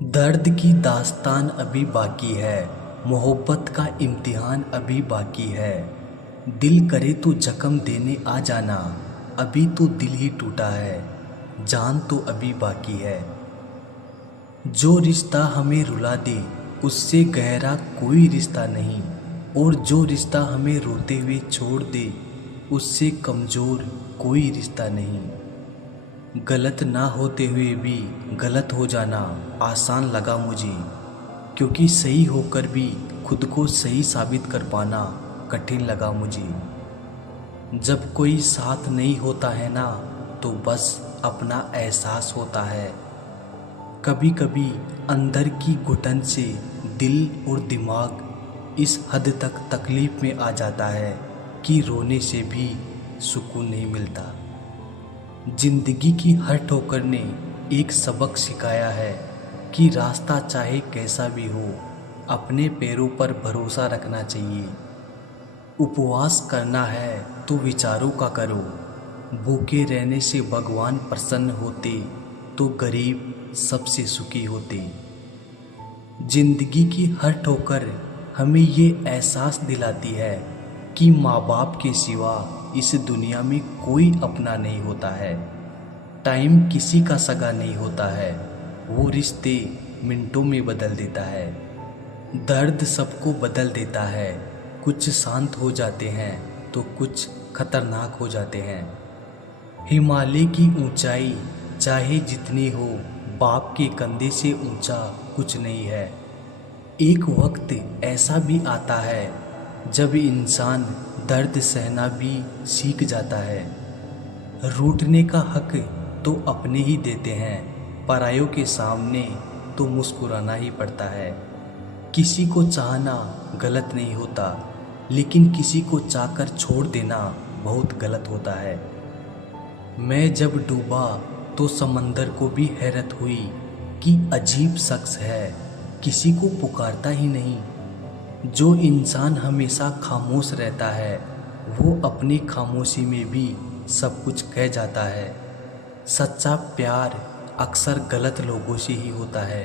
दर्द की दास्तान अभी बाकी है, मोहब्बत का इम्तिहान अभी बाकी है। दिल करे तो जख्म देने आ जाना, अभी तो दिल ही टूटा है, जान तो अभी बाकी है। जो रिश्ता हमें रुला दे उससे गहरा कोई रिश्ता नहीं, और जो रिश्ता हमें रोते हुए छोड़ दे उससे कमज़ोर कोई रिश्ता नहीं। गलत ना होते हुए भी गलत हो जाना आसान लगा मुझे, क्योंकि सही होकर भी खुद को सही साबित कर पाना कठिन लगा मुझे। जब कोई साथ नहीं होता है ना, तो बस अपना एहसास होता है। कभी कभी अंदर की घुटन से दिल और दिमाग इस हद तक तकलीफ में आ जाता है कि रोने से भी सुकून नहीं मिलता। जिंदगी की हर ठोकर ने एक सबक सिखाया है कि रास्ता चाहे कैसा भी हो, अपने पैरों पर भरोसा रखना चाहिए। उपवास करना है तो विचारों का करो, भूखे रहने से भगवान प्रसन्न होते तो गरीब सबसे सुखी होते। जिंदगी की हर ठोकर हमें ये एहसास दिलाती है कि माँ बाप के सिवा इस दुनिया में कोई अपना नहीं होता है। टाइम किसी का सगा नहीं होता है, वो रिश्ते मिनटों में बदल देता है। दर्द सबको बदल देता है, कुछ शांत हो जाते हैं तो कुछ खतरनाक हो जाते हैं। हिमालय की ऊंचाई चाहे जितनी हो, बाप के कंधे से ऊंचा कुछ नहीं है। एक वक्त ऐसा भी आता है जब इंसान दर्द सहना भी सीख जाता है। रूठने का हक तो अपने ही देते हैं, परायों के सामने तो मुस्कुराना ही पड़ता है। किसी को चाहना गलत नहीं होता, लेकिन किसी को चाहकर छोड़ देना बहुत गलत होता है। मैं जब डूबा तो समंदर को भी हैरत हुई कि अजीब शख्स है, किसी को पुकारता ही नहीं। जो इंसान हमेशा खामोश रहता है वो अपनी खामोशी में भी सब कुछ कह जाता है। सच्चा प्यार अक्सर गलत लोगों से ही होता है।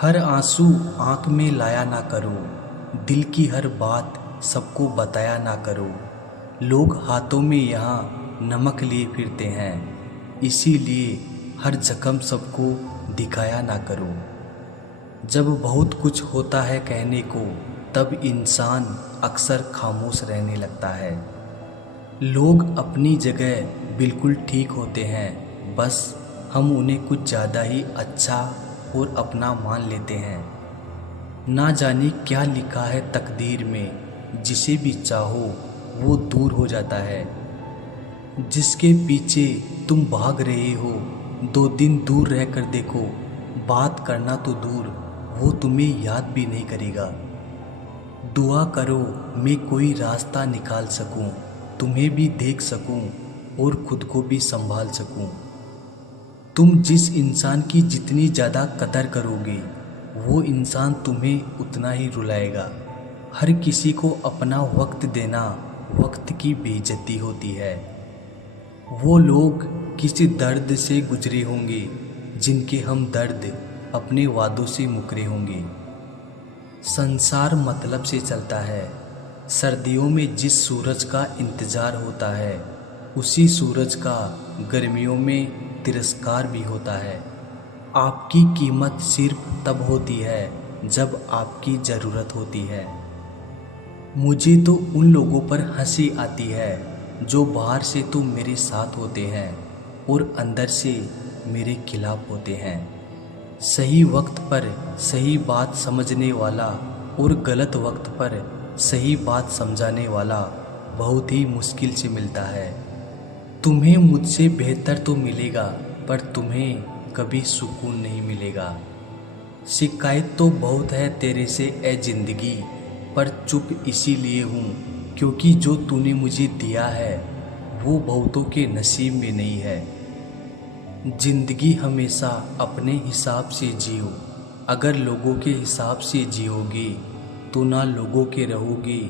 हर आंसू आंख में लाया ना करो, दिल की हर बात सबको बताया ना करो। लोग हाथों में यहाँ नमक लिए फिरते हैं, इसीलिए हर जख्म सबको दिखाया ना करो। जब बहुत कुछ होता है कहने को, तब इंसान अक्सर खामोश रहने लगता है। लोग अपनी जगह बिल्कुल ठीक होते हैं, बस हम उन्हें कुछ ज़्यादा ही अच्छा और अपना मान लेते हैं। ना जाने क्या लिखा है तकदीर में, जिसे भी चाहो वो दूर हो जाता है। जिसके पीछे तुम भाग रहे हो, 2 दिन दूर रहकर देखो, बात करना तो दूर, वो तुम्हें याद भी नहीं करेगा। दुआ करो मैं कोई रास्ता निकाल सकूं, तुम्हें भी देख सकूं और खुद को भी संभाल सकूं। तुम जिस इंसान की जितनी ज़्यादा कदर करोगे, वो इंसान तुम्हें उतना ही रुलाएगा। हर किसी को अपना वक्त देना वक्त की बेइज्जती होती है। वो लोग किसी दर्द से गुजरे होंगे जिनके हम दर्द अपने वादों से मुकरे होंगे। संसार मतलब से चलता है। सर्दियों में जिस सूरज का इंतज़ार होता है, उसी सूरज का गर्मियों में तिरस्कार भी होता है। आपकी कीमत सिर्फ तब होती है जब आपकी ज़रूरत होती है। मुझे तो उन लोगों पर हंसी आती है जो बाहर से तो मेरे साथ होते हैं और अंदर से मेरे खिलाफ होते हैं। सही वक्त पर सही बात समझने वाला और गलत वक्त पर सही बात समझाने वाला बहुत ही मुश्किल से मिलता है। तुम्हें मुझसे बेहतर तो मिलेगा, पर तुम्हें कभी सुकून नहीं मिलेगा। शिकायत तो बहुत है तेरे से ए जिंदगी, पर चुप इसीलिए हूँ क्योंकि जो तूने मुझे दिया है वो बहुतों के नसीब में नहीं है। जिंदगी हमेशा अपने हिसाब से जियो, अगर लोगों के हिसाब से जियोगे तो ना लोगों के रहोगे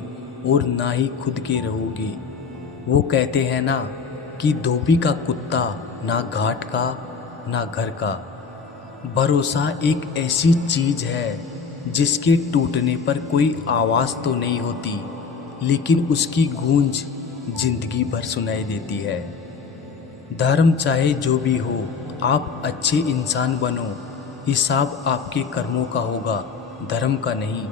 और ना ही खुद के रहोगे। वो कहते हैं ना कि धोबी का कुत्ता ना घाट का ना घर का। भरोसा एक ऐसी चीज है जिसके टूटने पर कोई आवाज़ तो नहीं होती, लेकिन उसकी गूंज जिंदगी भर सुनाई देती है। धर्म चाहे जो भी हो, आप अच्छे इंसान बनो, हिसाब आपके कर्मों का होगा, धर्म का नहीं।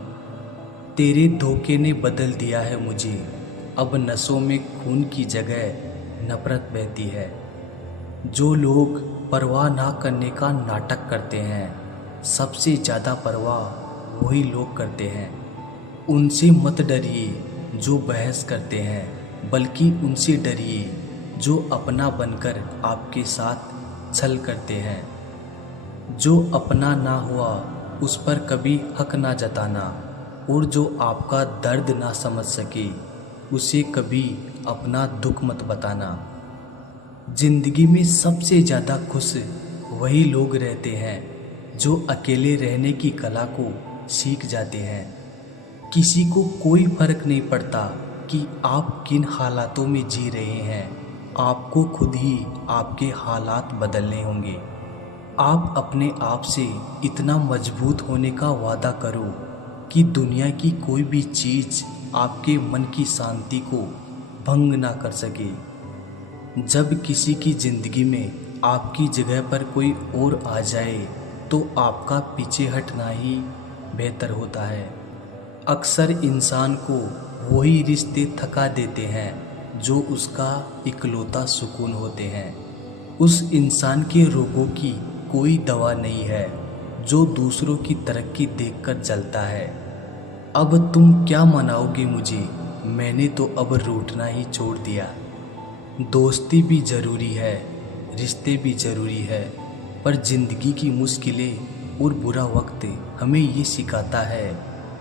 तेरे धोखे ने बदल दिया है मुझे, अब नसों में खून की जगह नफरत बहती है। जो लोग परवाह ना करने का नाटक करते हैं, सबसे ज़्यादा परवाह वही लोग करते हैं। उनसे मत डरिए जो बहस करते हैं, बल्कि उनसे डरिए जो अपना बनकर आपके साथ छल करते हैं। जो अपना ना हुआ उस पर कभी हक ना जताना, और जो आपका दर्द ना समझ सके उसे कभी अपना दुख मत बताना। जिंदगी में सबसे ज़्यादा खुश वही लोग रहते हैं जो अकेले रहने की कला को सीख जाते हैं। किसी को कोई फर्क नहीं पड़ता कि आप किन हालातों में जी रहे हैं, आपको खुद ही आपके हालात बदलने होंगे। आप अपने आप से इतना मजबूत होने का वादा करो कि दुनिया की कोई भी चीज़ आपके मन की शांति को भंग ना कर सके। जब किसी की ज़िंदगी में आपकी जगह पर कोई और आ जाए तो आपका पीछे हटना ही बेहतर होता है। अक्सर इंसान को वही रिश्ते थका देते हैं जो उसका इकलौता सुकून होते हैं। उस इंसान के रोगों की कोई दवा नहीं है जो दूसरों की तरक्की देखकर जलता है। अब तुम क्या मनाओगे मुझे, मैंने तो अब रूठना ही छोड़ दिया। दोस्ती भी ज़रूरी है, रिश्ते भी ज़रूरी है, पर ज़िंदगी की मुश्किलें और बुरा वक्त हमें ये सिखाता है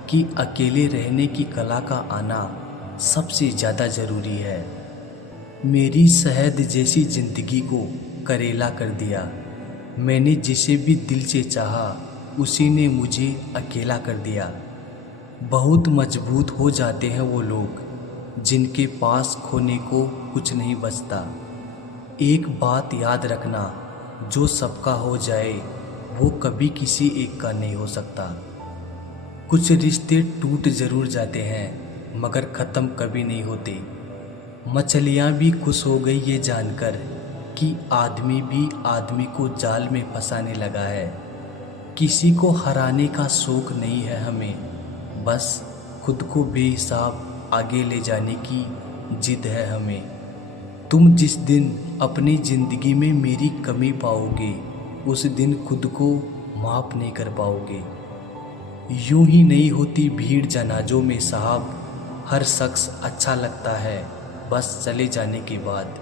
कि अकेले रहने की कला का आना सबसे ज़्यादा ज़रूरी है। मेरी शहद जैसी ज़िंदगी को करेला कर दिया। मैंने जिसे भी दिल से चाहा उसी ने मुझे अकेला कर दिया। बहुत मजबूत हो जाते हैं वो लोग जिनके पास खोने को कुछ नहीं बचता। एक बात याद रखना, जो सबका हो जाए वो कभी किसी एक का नहीं हो सकता। कुछ रिश्ते टूट ज़रूर जाते हैं मगर ख़त्म कभी नहीं होते। मछलियाँ भी खुश हो गई ये जानकर कि आदमी भी आदमी को जाल में फंसाने लगा है। किसी को हराने का शौक़ नहीं है हमें, बस खुद को बेहिसाब आगे ले जाने की जिद है हमें। तुम जिस दिन अपनी ज़िंदगी में मेरी कमी पाओगे उस दिन खुद को माफ़ नहीं कर पाओगे। यूं ही नहीं होती भीड़ जनाजों में साहब, हर शख्स अच्छा लगता है बस चले जाने के बाद।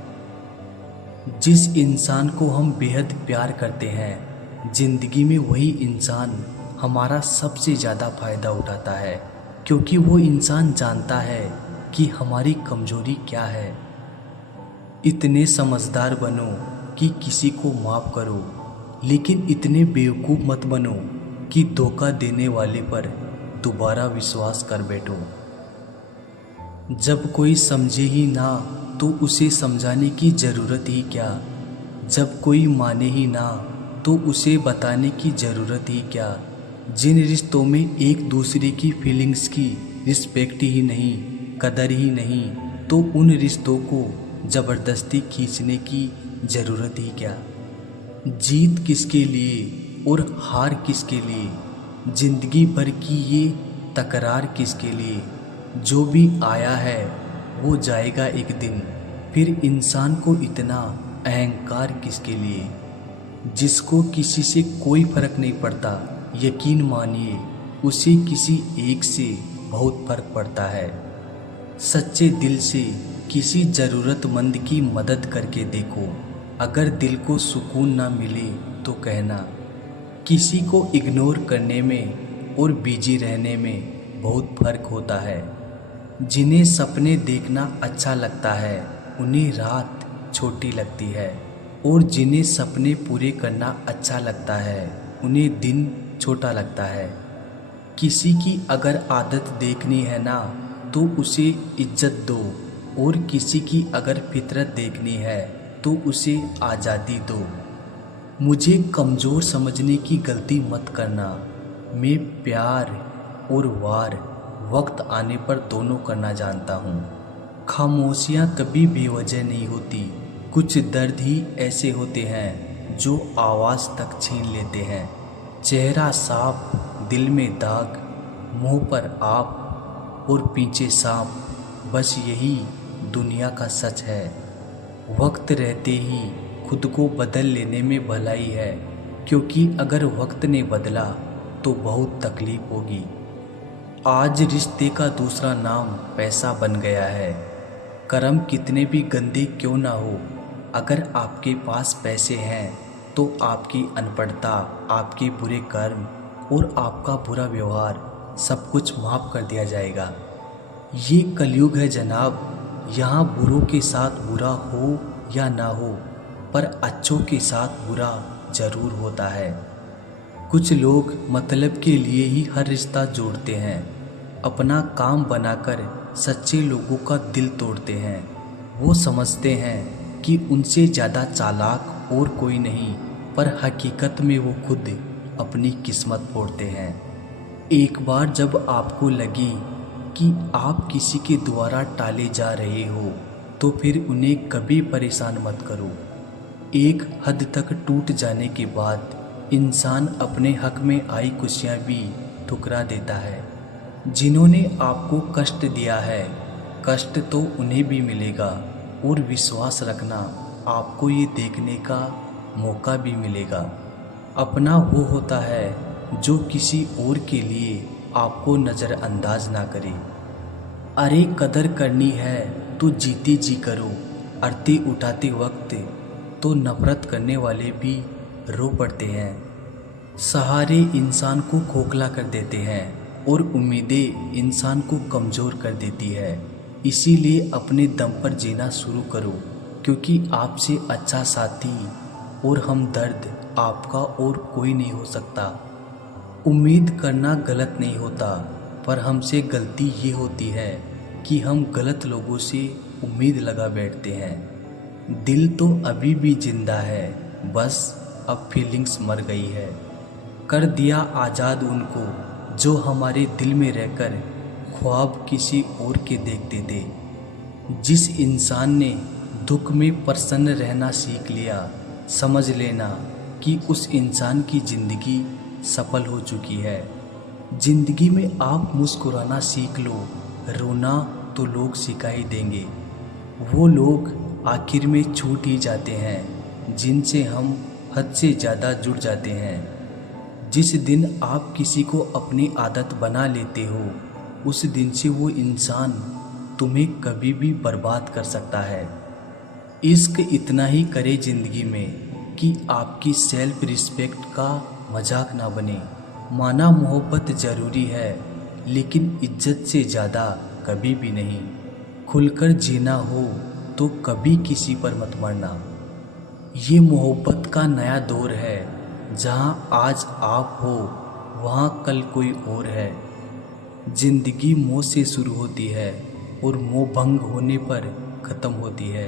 जिस इंसान को हम बेहद प्यार करते हैं, ज़िंदगी में वही इंसान हमारा सबसे ज़्यादा फ़ायदा उठाता है, क्योंकि वो इंसान जानता है कि हमारी कमज़ोरी क्या है। इतने समझदार बनो कि किसी को माफ़ करो, लेकिन इतने बेवकूफ़ मत बनो कि धोखा देने वाले पर दोबारा विश्वास कर बैठो। जब कोई समझे ही ना तो उसे समझाने की ज़रूरत ही क्या। जब कोई माने ही ना तो उसे बताने की ज़रूरत ही क्या। जिन रिश्तों में एक दूसरे की फीलिंग्स की रिस्पेक्ट ही नहीं, कदर ही नहीं, तो उन रिश्तों को ज़बरदस्ती खींचने की ज़रूरत ही क्या। जीत किसके लिए और हार किसके लिए, ज़िंदगी भर की ये तकरार किसके लिए। जो भी आया है वो जाएगा एक दिन, फिर इंसान को इतना अहंकार किसके लिए। जिसको किसी से कोई फ़र्क नहीं पड़ता, यकीन मानिए उसे किसी एक से बहुत फ़र्क पड़ता है। सच्चे दिल से किसी ज़रूरतमंद की मदद करके देखो, अगर दिल को सुकून ना मिले तो कहना। किसी को इग्नोर करने में और बिजी रहने में बहुत फ़र्क होता है। जिन्हें सपने देखना अच्छा लगता है उन्हें रात छोटी लगती है, और जिन्हें सपने पूरे करना अच्छा लगता है उन्हें दिन छोटा लगता है। किसी की अगर आदत देखनी है ना तो उसे इज्जत दो, और किसी की अगर फितरत देखनी है तो उसे आज़ादी दो। मुझे कमज़ोर समझने की गलती मत करना। मैं प्यार और वार वक्त आने पर दोनों करना जानता हूँ। खामोशियाँ कभी बेवजह नहीं होती। कुछ दर्द ही ऐसे होते हैं जो आवाज़ तक छीन लेते हैं। चेहरा साफ, दिल में दाग, मुंह पर आप और पीछे सांप, बस यही दुनिया का सच है। वक्त रहते ही खुद को बदल लेने में भलाई है, क्योंकि अगर वक्त ने बदला तो बहुत तकलीफ होगी। आज रिश्ते का दूसरा नाम पैसा बन गया है। कर्म कितने भी गंदे क्यों ना हो, अगर आपके पास पैसे हैं तो आपकी अनपढ़ता, आपके बुरे कर्म और आपका बुरा व्यवहार सब कुछ माफ़ कर दिया जाएगा। ये कलयुग है जनाब, यहाँ बुरों के साथ बुरा हो या ना हो, पर अच्छों के साथ बुरा जरूर होता है। कुछ लोग मतलब के लिए ही हर रिश्ता जोड़ते हैं, अपना काम बनाकर सच्चे लोगों का दिल तोड़ते हैं। वो समझते हैं कि उनसे ज़्यादा चालाक और कोई नहीं, पर हकीकत में वो खुद अपनी किस्मत फोड़ते हैं। एक बार जब आपको लगे कि आप किसी के द्वारा टाले जा रहे हो, तो फिर उन्हें कभी परेशान मत करो। एक हद तक टूट जाने के बाद इंसान अपने हक में आई खुशियाँ भी ठुकरा देता है। जिन्होंने आपको कष्ट दिया है, कष्ट तो उन्हें भी मिलेगा, और विश्वास रखना, आपको ये देखने का मौका भी मिलेगा। अपना वो होता है जो किसी और के लिए आपको नज़रअंदाज ना करे। अरे कदर करनी है तो जीते जी करो, आरती उठाते वक्त तो नफरत करने वाले भी रो पड़ते हैं। सहारे इंसान को खोखला कर देते हैं और उम्मीदें इंसान को कमज़ोर कर देती है। इसीलिए अपने दम पर जीना शुरू करो, क्योंकि आपसे अच्छा साथी और हमदर्द आपका और कोई नहीं हो सकता। उम्मीद करना गलत नहीं होता, पर हमसे गलती ये होती है कि हम गलत लोगों से उम्मीद लगा बैठते हैं। दिल तो अभी भी जिंदा है, बस अब फीलिंग्स मर गई है। कर दिया आज़ाद उनको जो हमारे दिल में रहकर ख्वाब किसी और के देखते थे। जिस इंसान ने दुख में प्रसन्न रहना सीख लिया, समझ लेना कि उस इंसान की ज़िंदगी सफल हो चुकी है। ज़िंदगी में आप मुस्कुराना सीख लो, रोना तो लोग सिखा ही देंगे। वो लोग आखिर में छूट ही जाते हैं जिनसे हम हद से ज़्यादा जुड़ जाते हैं। जिस दिन आप किसी को अपनी आदत बना लेते हो, उस दिन से वो इंसान तुम्हें कभी भी बर्बाद कर सकता है। इश्क इतना ही करे ज़िंदगी में कि आपकी सेल्फ रिस्पेक्ट का मजाक ना बने। माना मोहब्बत ज़रूरी है, लेकिन इज्जत से ज़्यादा कभी भी नहीं। खुलकर जीना हो तो कभी किसी पर मत मरना। ये मोहब्बत का नया दौर है, जहाँ आज आप हो वहाँ कल कोई और है। ज़िंदगी मोह से शुरू होती है और मोह भंग होने पर ख़त्म होती है।